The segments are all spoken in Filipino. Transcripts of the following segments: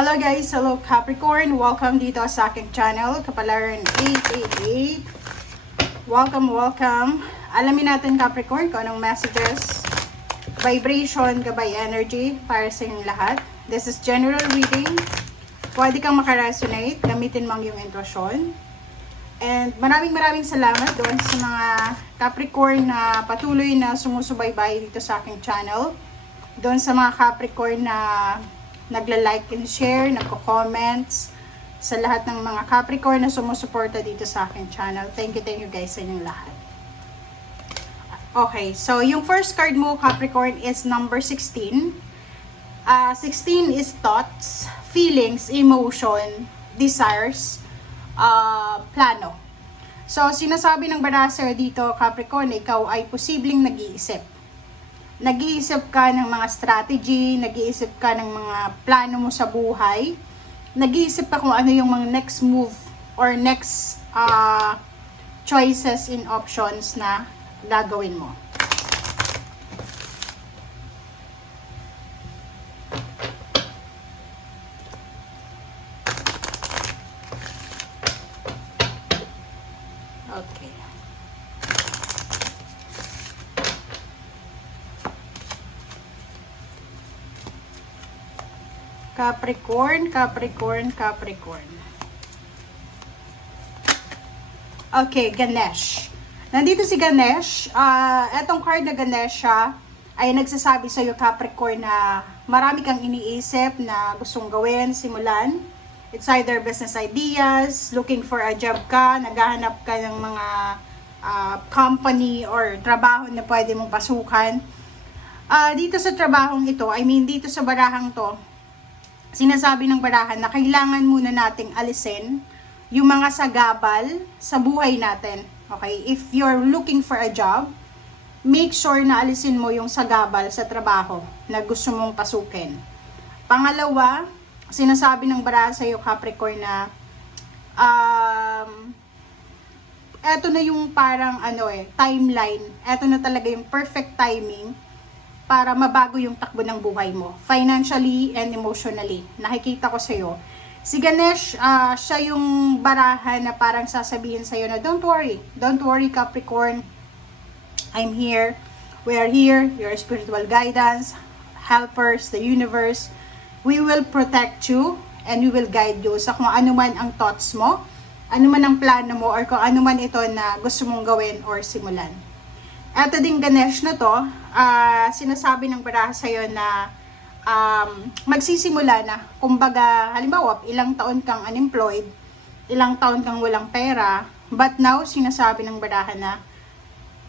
Hello guys! Hello Capricorn! Welcome dito sa aking channel, Kapalaran 888. Welcome! Alamin natin Capricorn kung anong messages, vibration, gabay energy para sa inyong lahat. This is general reading. Pwede kang makaresonate, gamitin mo ang iyong intuition. And maraming salamat doon sa mga Capricorn na patuloy na sumusubaybay dito sa aking channel. Doon sa mga Capricorn na nagla-like and share, nagko-comments, sa lahat ng mga Capricorn na sumusuporta dito sa aking channel. Thank you guys sa inyong lahat. Okay, so yung first card mo Capricorn is number 16. 16 is thoughts, feelings, emotion, desires, plano. So sinasabi ng baraser dito Capricorn, ikaw ay posibleng nag-iisip. Nag-iisip ka ng mga strategy, nag-iisip ka ng mga plano mo sa buhay, nag-iisip ka kung ano yung mga next move or next choices and options na gagawin mo. Okay. Capricorn. Okay, Ganesh. Nandito si Ganesh. Etong card na Ganesh ay nagsasabi sa iyo Capricorn na marami kang iniisip na gustong gawin, simulan. It's either business ideas, looking for a job ka, naghahanap ka ng mga company or trabaho na pwede mong pasukan. Dito sa trabahong ito, dito sa barahang to, sinasabi ng barahan na kailangan muna nating alisin yung mga sagabal sa buhay natin. Okay? If you're looking for a job, make sure na alisin mo yung sagabal sa trabaho na gusto mong pasukin. Pangalawa, sinasabi ng barahan sa iyo Capricorn na eto na yung parang timeline. Eto na talaga yung perfect timing para mabago yung takbo ng buhay mo, financially and emotionally. Nakikita ko sa'yo. Si Ganesh, siya yung barahan na parang sasabihin sa'yo na, don't worry Capricorn, I'm here, we are here, your spiritual guidance, helpers, the universe, we will protect you, and we will guide you sa kung ano man ang thoughts mo, ano man ang plano mo, or kung ano man ito na gusto mong gawin or simulan. Eto ding Ganesh na to, sinasabi ng baraha sa'yo na magsisimula na. Kumbaga, halimbawa, ilang taon kang unemployed, ilang taon kang walang pera, but now, sinasabi ng baraha na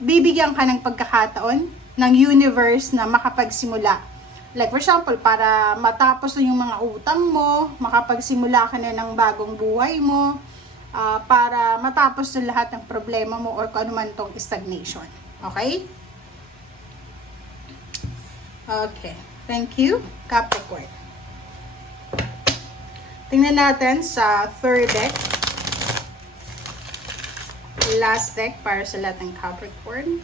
bibigyan ka ng pagkakataon ng universe na makapagsimula. Like for example, para matapos na yung mga utang mo, makapagsimula ka na ng bagong buhay mo, para matapos na lahat ng problema mo or kung ano man tong stagnation. Okay? Okay. Thank you, Capricorn. Tingnan natin sa third deck. Last deck para sa lahat ng Capricorn.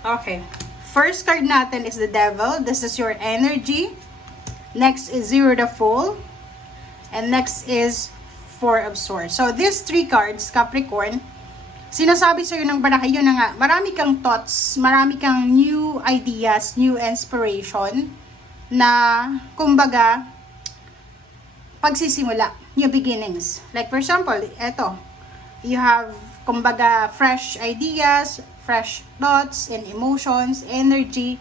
Okay. First card natin is the Devil. This is your energy. Next is Zero the Fool. And next is Four of Swords. So, these three cards, Capricorn, sinasabi sa'yo ng baraha, yun na nga, marami kang thoughts, marami kang new ideas, new inspiration, na, kumbaga, pagsisimula, new beginnings. Like, for example, eto, you have, kumbaga, fresh ideas, fresh thoughts and emotions, energy,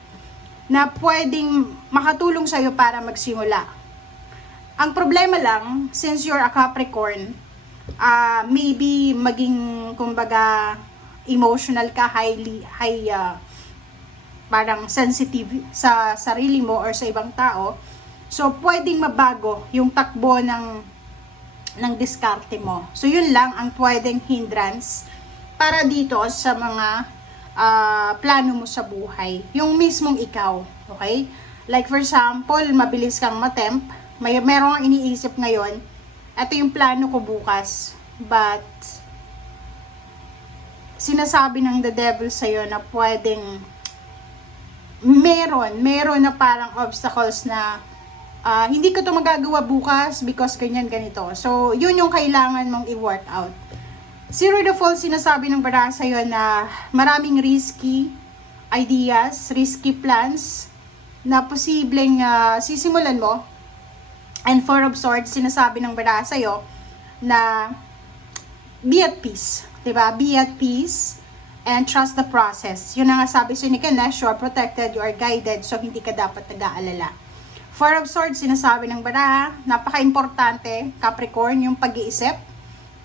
na pwedeng makatulong sa'yo para magsimula. Ang problema lang, since you're a Capricorn, maybe maging, kumbaga, emotional ka, parang sensitive sa sarili mo or sa ibang tao. So, pwedeng mabago yung takbo ng diskarte mo. So, yun lang ang pwedeng hindrance para dito sa mga plano mo sa buhay. Yung mismong ikaw, okay? Like for example, mabilis kang matemp, meron kang iniisip ngayon, ito yung plano ko bukas, but sinasabi ng the devil sa'yo na pwedeng meron na parang obstacles na hindi ko to magagawa bukas because ganyan ganito. So, yun yung kailangan mong i-work out. Zero the Fall, sinasabi ng baraha sa'yo na maraming risky ideas, risky plans na posibleng sisimulan mo. And Four of Swords, sinasabi ng baraha sa'yo na be at peace. Diba? Be at peace and trust the process. Yun ang sabi sa ni Ganesh, you are protected, you are guided, so hindi ka dapat nag-aalala. Four of Swords, sinasabi ng baraha, napaka-importante, Capricorn, yung pag-iisip,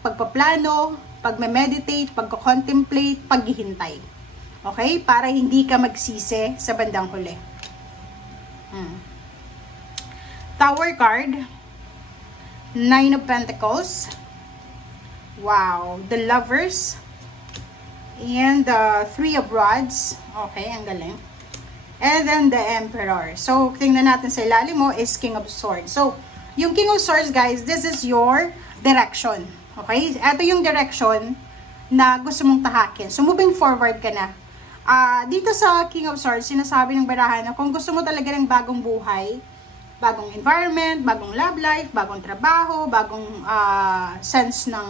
pagpaplano, pagme-meditate, pagko-contemplate, paghihintay. Okay? Para hindi ka magsisi sa bandang huli. Tower card, Nine of Pentacles, wow, the Lovers, and the Three of Rods. Okay, ang galing. And then the Emperor. So, tingnan natin sa ilalim mo is King of Swords. So, yung King of Swords, guys, this is your direction. Okay? Ito yung direction na gusto mong tahakin. So, moving forward ka na. Dito sa King of Swords, sinasabi ng baraha na kung gusto mo talaga ng bagong buhay, bagong environment, bagong love life, bagong trabaho, bagong sense ng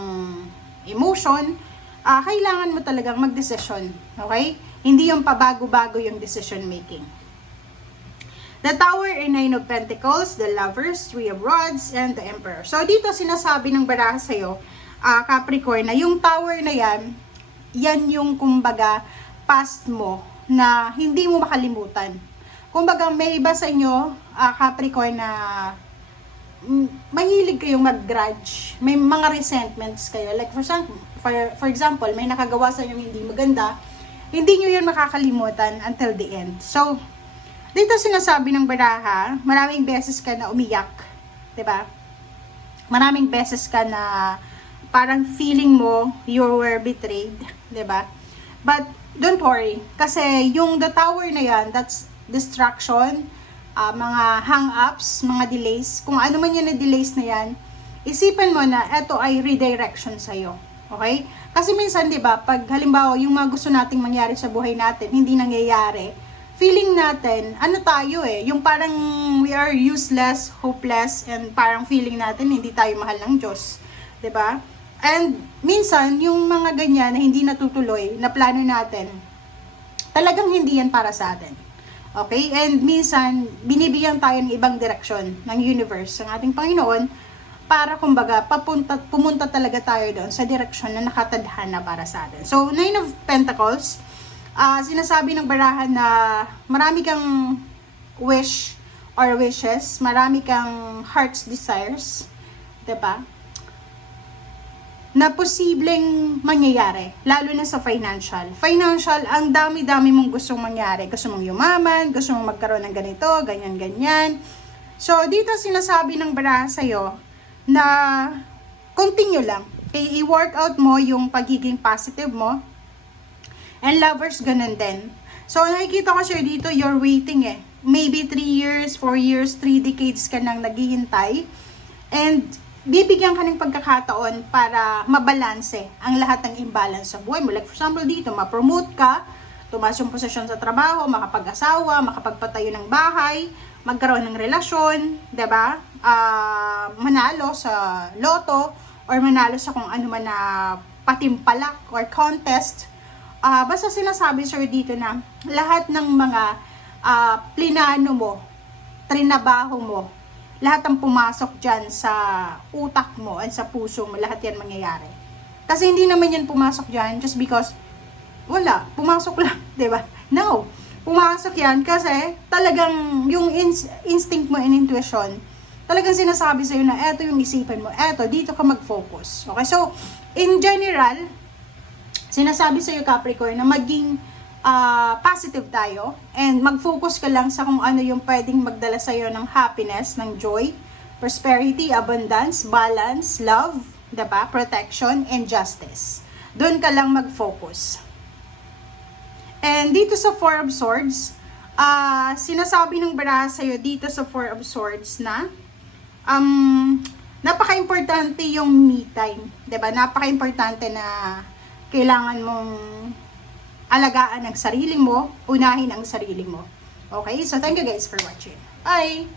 emotion, kailangan mo talagang magdesisyon. Okay? Hindi yung pabago-bago yung decision making. The Tower and Nine of Pentacles, the Lovers, Three of Rods, and the Emperor. So, dito sinasabi ng baraha sa'yo, Capricorn, na yung Tower na yan yung kumbaga past mo na hindi mo makalimutan. Kumbaga, may iba sa inyo, Capricorn, na mahilig kayong mag-grudge. May mga resentments kayo. Like, for example, may nakagawa sa inyo hindi maganda, hindi nyo yun makakalimutan until the end. So, dito sinasabi ng baraha, maraming beses ka na umiyak. 'Di ba? Maraming beses ka na parang feeling mo you were betrayed. 'Di ba? But, don't worry. Kasi yung the Tower na yan, that's distraction, mga hang-ups, mga delays. Kung ano man yun na delays na yan, isipin mo na ito ay redirection sa'yo. Okay? Kasi minsan, di ba, pag halimbawa yung mga gusto nating mangyari sa buhay natin, hindi nangyayari, feeling natin, ano tayo yung parang we are useless, hopeless, and parang feeling natin hindi tayo mahal ng Diyos. Di ba? And minsan, yung mga ganyan na hindi natutuloy, na plano natin, talagang hindi yan para sa atin. Okay? And minsan, binibigyan tayo ng ibang direksyon ng universe, ng ating Panginoon, para kumbaga, pumunta talaga tayo doon sa direksyon na nakatadhana para sa atin. So, Nine of Pentacles, sinasabi ng barahan na marami kang wish or wishes, marami kang heart's desires, diba? Na posibleng mangyayari, lalo na sa financial. Financial, ang dami-dami mong gustong mangyari. Gusto mong yumaman, gusto mong magkaroon ng ganito, ganyan-ganyan. So, dito sinasabi ng baraha sa'yo, na continue lang. Okay, i-work out mo yung pagiging positive mo. And Lovers, ganun din. So, nakikita ko siya dito, you're waiting Maybe 3 years, 4 years, 3 decades ka nang naghihintay. And bibigyan ka ng pagkakataon para mabalanse ang lahat ng imbalance sa buhay mo. Like for example dito, ma-promote ka, tumaas yung posisyon sa trabaho, makapag-asawa, makapagpatayo ng bahay, magkaroon ng relasyon, 'di ba? Manalo sa loto or manalo sa kung ano man na patimpalak or contest. Basta sinasabi sir dito na lahat ng mga plinano mo, trinabaho mo, lahat ng pumasok dyan sa utak mo and sa puso mo, lahat yan mangyayari. Kasi hindi naman yan pumasok dyan just because wala, pumasok lang, 'di ba? No. Pumasok yan kasi talagang yung instinct mo and intuition, talagang sinasabi sa'yo na eto yung isipan mo, eto, dito ka mag-focus. Okay, so, in general, sinasabi sa'yo Capricorn na maging positive tayo and mag-focus ka lang sa kung ano yung pwedeng magdala sa'yo ng happiness, ng joy, prosperity, abundance, balance, love, diba? Protection, and justice. Doon ka lang mag-focus. And dito sa Four of Swords, sinasabi ng baraha sa'yo dito sa Four of Swords na napaka-importante yung me time. Diba? Napaka-importante na kailangan mong alagaan ang sarili mo, unahin ang sarili mo. Okay? So, thank you guys for watching. Bye!